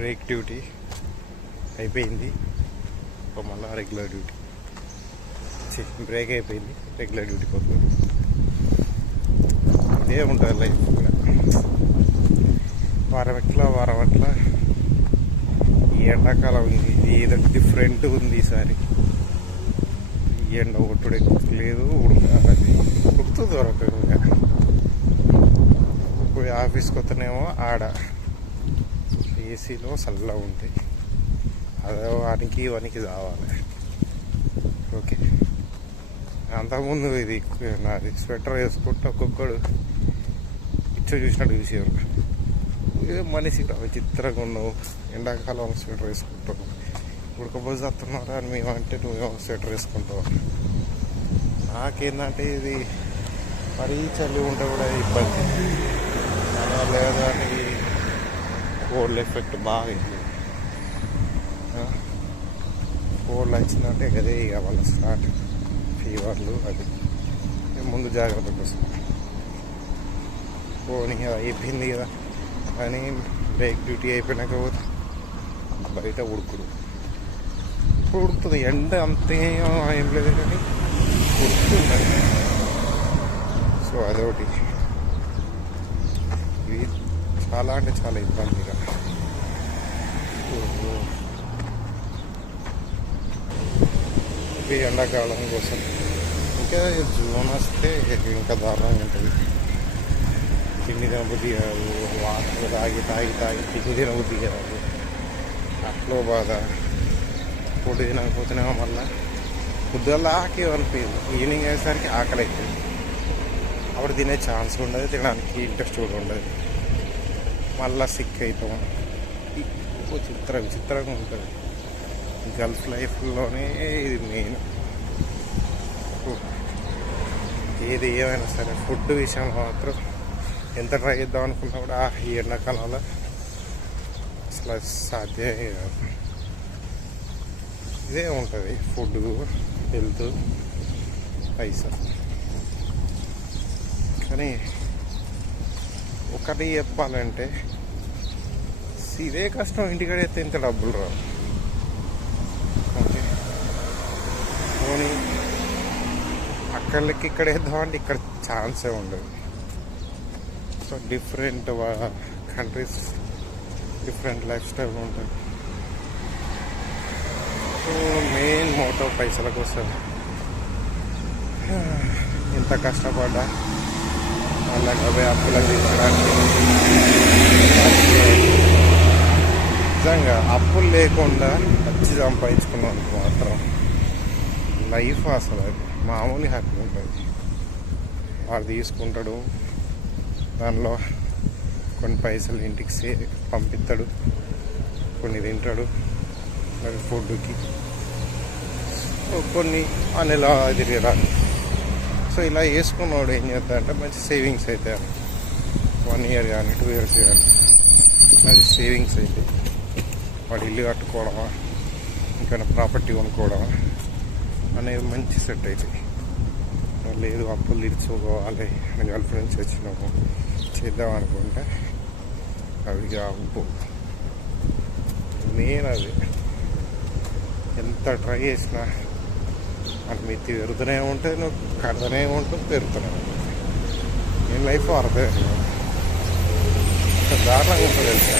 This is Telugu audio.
బ్రేక్ డ్యూటీ అయిపోయింది. ఇప్పుడు మళ్ళీ రెగ్యులర్ డ్యూటీ బ్రేక్ అయిపోయింది. రెగ్యులర్ డ్యూటీ పోతుంది. ఇదే ఉంటుంది లైఫ్ కూడా. వారం ఎట్లా వారం అట్లా. ఈ ఎండాకాలం ఉంది. ఇది ఏదో డిఫరెంట్ ఉంది ఈసారి. ఈ ఎండ ఒట్టుడే లేదు ఉడకాలి ఉడుకుతుంది ఒక రకంగా ఆఫీస్కి వస్తేనేమో ఆడ. ఏసీలో చల్లగా ఉంది. అదే వానికి వానికి కావాలి. ఓకే. అంతకుముందు ఇది నాది స్వెటర్ వేసుకుంటే ఒక్కొక్కడు ఇచ్చ చూసినట్టు చూసేవారు. ఏ మనిషి విచిత్రంగా ఉన్నావు. ఎండాకాలం స్వెటర్ వేసుకుంటావు. ఉడకపోతే వస్తున్నారా అని మేము అంటే నువ్వేమో స్వెటర్ వేసుకుంటావు. నాకేందంటే ఇది మరీ చలి ఉంటే కూడా ఇబ్బంది. దానివల్ల ఏదో అని కోల్డ్ ఎఫెక్ట్ బాగా అయింది. కోల్డ్ వచ్చిందంటే అదే ఇక వాళ్ళ స్టార్ట్ ఫీవర్లు అది. ముందు జాగ్రత్త కోసం. పోనీ అయిపోయింది కదా. కానీ బ్రేక్ డ్యూటీ అయిపోయినాక పోతే బయట ఉడుకుడు. ఇప్పుడు ఉడుకుతుంది. ఎండ అంతే ఏం లేదు కానీ ఉడుకుతుంది. సో అదొకటి. ఇది చాలా అంటే చాలా ఇబ్బందిగా. ఇది ఎండాకాలం కోసం. ఇంకా జూన్ వస్తే ఇంకా దారుణంగా ఉంటుంది. తిండి తినబుద్ధి కాదు వాటర్ తాగి తాగి తాగి తిండి తినబుద్ధి కాదు. అట్లో బాధ. ఫుడ్ తినకపోతేనేమో మళ్ళీ పొద్దుగల ఆకి అనిపించదు ఈవినింగ్ అయ్యేసరికి ఆకలి అవుతుంది అప్పుడు తినే ఛాన్స్ ఉండదు తినడానికి ఇంట్రెస్ట్ కూడా ఉండదు. మళ్ళా సిక్ అవుతాం విచిత్ర విచిత్రంగా ఉంటుంది. గల్ఫ్ లైఫ్లోనే ఇది మెయిన్ ఏది ఏమైనా సరే ఫుడ్ విషయంలో మాత్రం ఎంత ట్రై చేద్దాం అనుకున్నా కూడా ఈ ఎండాకాలంలో అసలు సాధ్యమే కాదు. ఇదే ఉంటుంది ఫుడ్ హెల్త్ పైసా కానీ ఒకటి చెప్పాలంటే ఇదే కష్టం ఇంటికాడైతే ఇంత డబ్బులు రావు. ఓకే. పోనీ అక్కడికి ఇక్కడ వేద్దామంటే ఇక్కడ ఛాన్సే ఉండదు. So different countries different life style ఉంటుంది. సో మెయిన్ మోటో పైసల కోసం. ఇంత కష్టపడ్డా. వాళ్ళకి అవే అప్పులకు తీర్చడానికి. నిజంగా అప్పులు లేకుండా వచ్చి సంపాదించుకున్నందుకు మాత్రం లైఫ్ అసలు అది మామూలు హ్యాపీ ఉంటుంది. వాడు తీసుకుంటాడు దానిలో కొన్ని పైసలు ఇంటికి సే పంపిస్తాడు కొన్ని తింటాడు ఫుడ్కి కొన్ని ఆ నెల తిరిగిరాడు సో ఇలా వేసుకున్నవాడు ఏం చేస్తాడంటే మంచి సేవింగ్స్ అయితే వన్ ఇయర్ కానీ టూ ఇయర్స్ కానీ మంచి సేవింగ్స్ అయితే. వాడు ఇల్లు కట్టుకోవడమా ఇంకా ప్రాపర్టీ కొనుక్కోవడమా అనేది మంచి సెట్ అవుతాయి లేదు అప్పులు తీర్చుకోవాలి గర్ల్ ఫ్రెండ్స్ వచ్చినాము చేద్దాం అనుకుంటే అవి కావు మెయిన్ అది. ఎంత ట్రై చేసినా అంటే మీరు పెరుగుతూనే ఉంటే నువ్వు కడతనే ఉంటుంది పెరుగుతూనే ఉంటుంది నేను లైఫ్ అర్థం దారుణంగా ఉంటుంది. తెలుసా